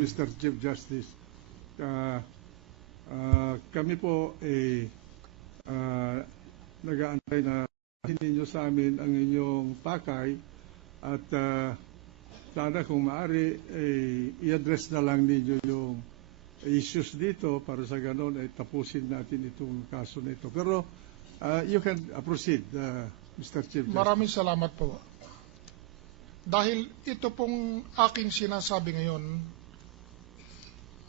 Mr. Chief Justice, kami po ay nag-aantay na ninyo sa amin ang inyong pakay at sana kung maaari i-address na lang ninyo yung issues dito para sa ganon ay tapusin natin itong kaso na ito. Pero you can proceed, Mr. Chief Justice. Maraming salamat po. Dahil ito pong aking sinasabi ngayon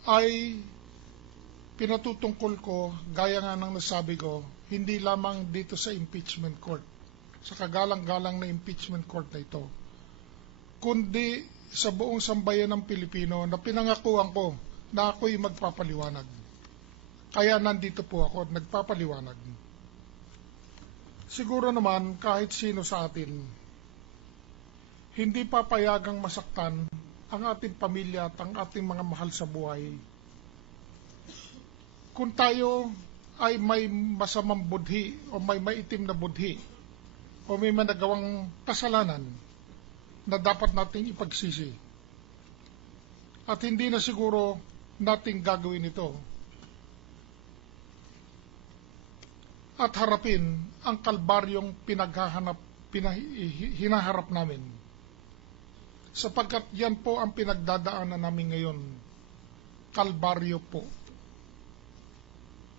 ay pinatutungkol ko, gaya nga ng nasabi ko, hindi lamang dito sa impeachment court, sa kagalang-galang na impeachment court na ito, kundi sa buong sambayan ng Pilipino na pinangakuan ko na ako'y magpapaliwanag. Kaya nandito po ako, nagpapaliwanag. Siguro naman kahit sino sa atin, hindi papayagang masaktan ang ating pamilya at ang ating mga mahal sa buhay. Kung tayo ay may masamang budhi o may maitim na budhi o may managawang kasalanan na dapat nating ipagsisi. At hindi na siguro nating gagawin ito. At harapin ang kalbaryong hinaharap namin. Sapagkat yan po ang pinagdadaanan namin ngayon. Kalbaryo po.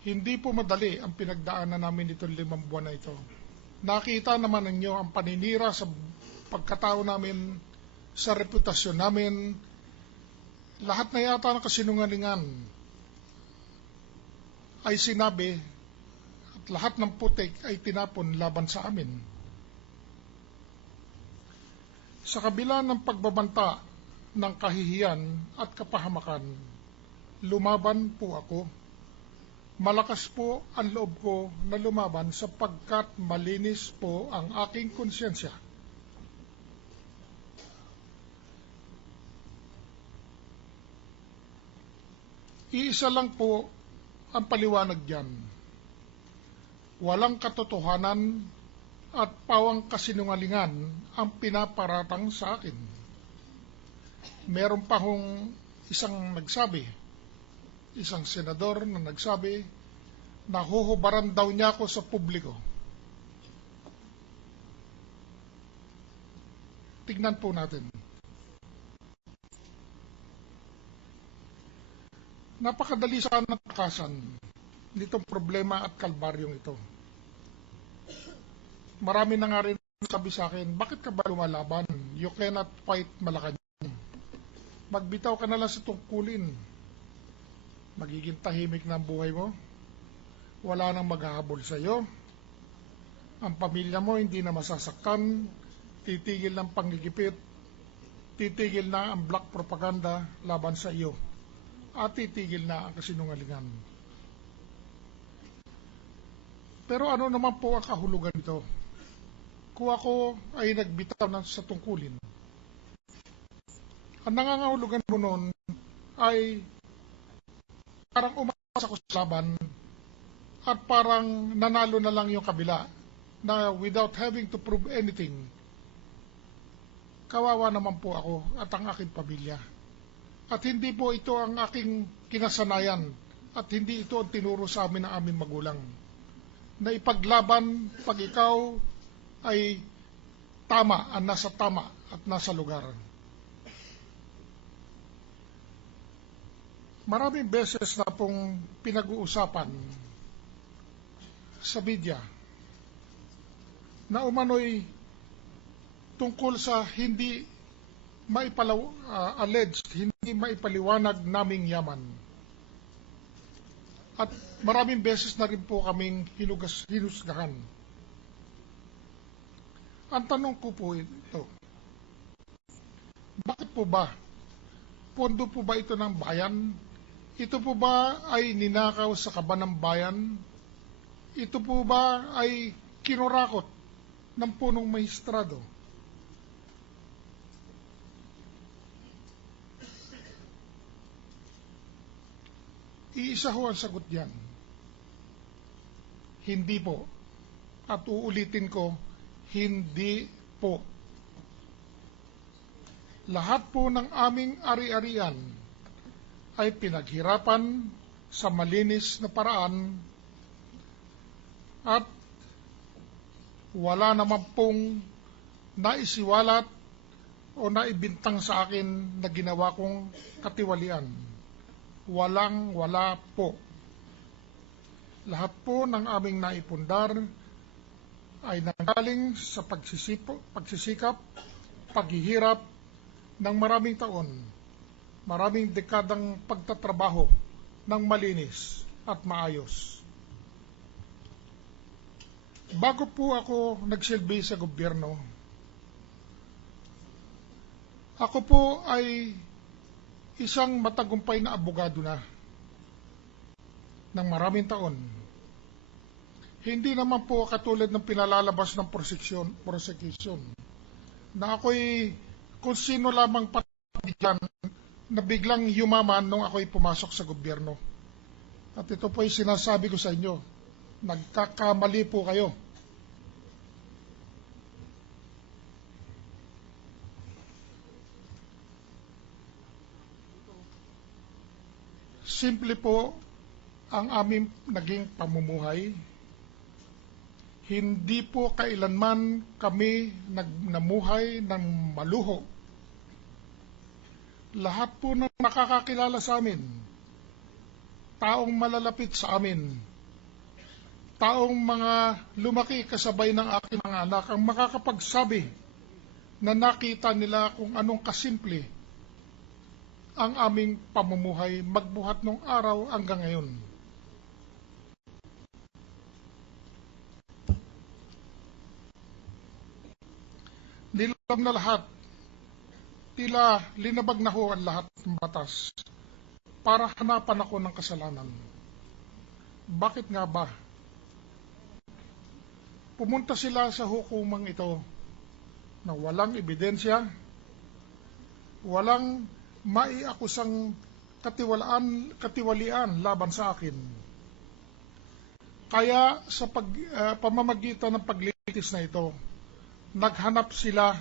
Hindi po madali ang pinagdaanan namin itong 5 buwan na ito. Nakita naman ninyo ang paninira sa pagkatao namin, sa reputasyon namin, lahat na yata ng kasinungalingan ay sinabi at lahat ng putik ay tinapon laban sa amin. Sa kabila ng pagbabanta ng kahihiyan at kapahamakan, lumaban po ako. Malakas po ang loob ko na lumaban sapagkat malinis po ang aking konsyensya. Iisa lang po ang paliwanag diyan. Walang katotohanan at pawang kasinungalingan ang pinaparatang sa akin. Meron pa hong isang nagsabi, isang senador na nagsabi na huhubaran daw niya ako sa publiko. Tignan po natin. Napakadali sana takasan nitong problema at kalbaryong ito. Marami na nga rin sabi sa akin, bakit ka ba lumalaban? You cannot fight Malacanang. Magbitaw ka na lang sa tungkulin. Magiging tahimik na ang buhay mo. Wala nang maghahabol sa iyo. Ang pamilya mo hindi na masasaktan. Titigil ng panggigipit. Titigil na ang black propaganda laban sa iyo. At titigil na ang kasinungalingan. Pero ano naman po ang kahulugan nito? Kung ako ay nagbitaw sa tungkulin, ang nangangahulugan mo noon ay parang umasa ko sa laban at parang nanalo na lang yung kabila na without having to prove anything. Kawawa naman po ako at ang aking pamilya. At hindi po ito ang aking kinasanayan at hindi ito ang tinuro sa amin ng aming magulang. Na ipaglaban pag ikaw ay tama, nasa tama at nasa lugar. Maraming beses na pong pinag-uusapan sa media na umano'y tungkol sa hindi alleged, hindi maipaliwanag naming yaman. At maraming beses na rin po kaming hinusgahan. Ang tanong ko po ito, bakit po ba? Pondo po ba ito ng bayan? Ito po ba ay ninakaw sa kaban ng bayan? Ito po ba ay kinurakot ng punong maestrado? Iisa ho ang sagot diyan. Hindi po. At uulitin ko, hindi po. Lahat po ng aming ari-arian ay pinaghirapan sa malinis na paraan at wala naman pong naisiwalat o naibintang sa akin na ginawa kong katiwalian. Wala po. Lahat po ng aming naipundar ay nanggaling sa pagsisikap, paghihirap ng maraming taon, maraming dekadang pagtatrabaho ng malinis at maayos. Bago po ako nagsilbi sa gobyerno, ako po ay isang matagumpay na abogado na ng maraming taon. Hindi naman po katulad ng pinalalabas ng prosecution na ako'y kung sino lamang patigyan na biglang yumaman nung ako'y pumasok sa gobyerno. At ito po ay sinasabi ko sa inyo, nagkakamali po kayo. Simple po ang aming naging pamumuhay. Hindi po kailanman kami namuhay ng maluho. Lahat po ng nakakakilala sa amin, taong malalapit sa amin, taong mga lumaki kasabay ng aking mga anak, ang makakapagsabi na nakita nila kung anong kasimple ang aming pamumuhay magbuhat ng araw hanggang ngayon. Nilabag na lahat, tila linabag na ho ang lahat ng batas para hanapan ako ng kasalanan. Bakit nga ba? Pumunta sila sa hukumang ito na walang ebidensya, walang maiakusang katiwalian laban sa akin. Kaya sa pamamagitan ng paglitis na ito, naghanap sila,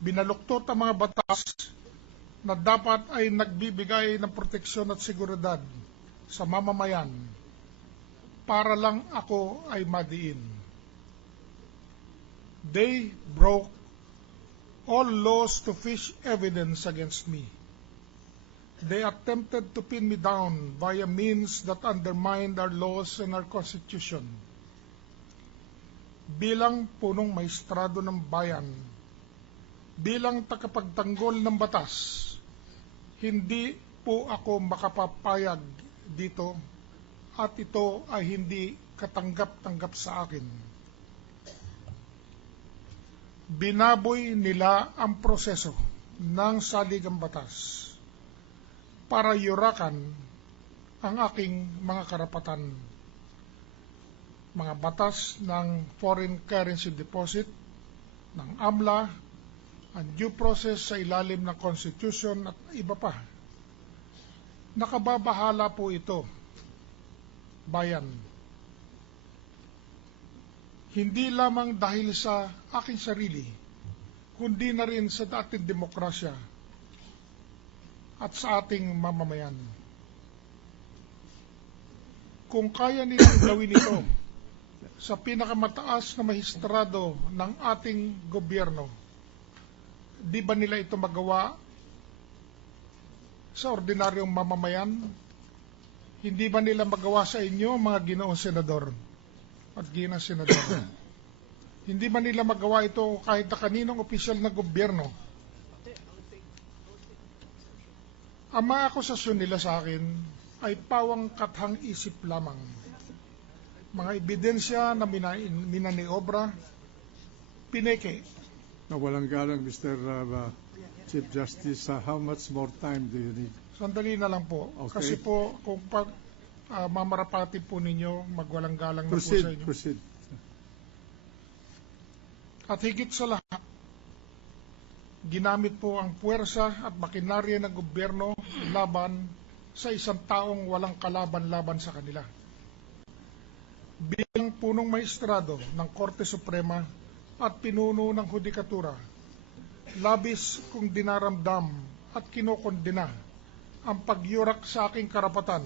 binaluktot ang mga batas na dapat ay nagbibigay ng proteksyon at seguridad sa mamamayan para lang ako ay madiin. They broke all laws to fish evidence against me. They attempted to pin me down via means that undermined our laws and our Constitution. Bilang punong maestrado ng bayan, bilang tagapagtanggol ng batas, hindi po ako makapapayag dito at ito ay hindi katanggap-tanggap sa akin. Binaboy nila ang proseso ng saligang batas para yurakan ang aking mga karapatan. Mga batas ng foreign currency deposit, ng AMLA, ang due process sa ilalim ng Constitution at iba pa. Nakababahala po ito, bayan. Hindi lamang dahil sa aking sarili, kundi na rin sa ating demokrasya at sa ating mamamayan. Kung kaya nilang gawin ito sa pinakamataas na mahistrado ng ating gobyerno, di ba nila ito magawa sa ordinaryong mamamayan? Hindi ba nila magawa sa inyo, mga ginoong senador at ginang senador? Hindi ba nila magawa ito kahit na kaninong opisyal na gobyerno? Ang mga akusasyon nila sa akin ay pawang kathang isip lamang. Mga ebidensya na minaniobra, pineke. Walang galang, Mr. Chief Justice. How much more time do you need? Sandali na lang po. Okay. Kasi po, kung mamarapati po ninyo, magwalang galang na po sa inyo. Proceed. At higit sa lahat, ginamit po ang puwersa at makinarya ng gobyerno laban sa isang taong walang kalaban-laban sa kanila. Bilang punong maestrado ng Korte Suprema at pinuno ng Hudikatura, labis kong dinaramdam at kinokondena ang pagyurak sa aking karapatan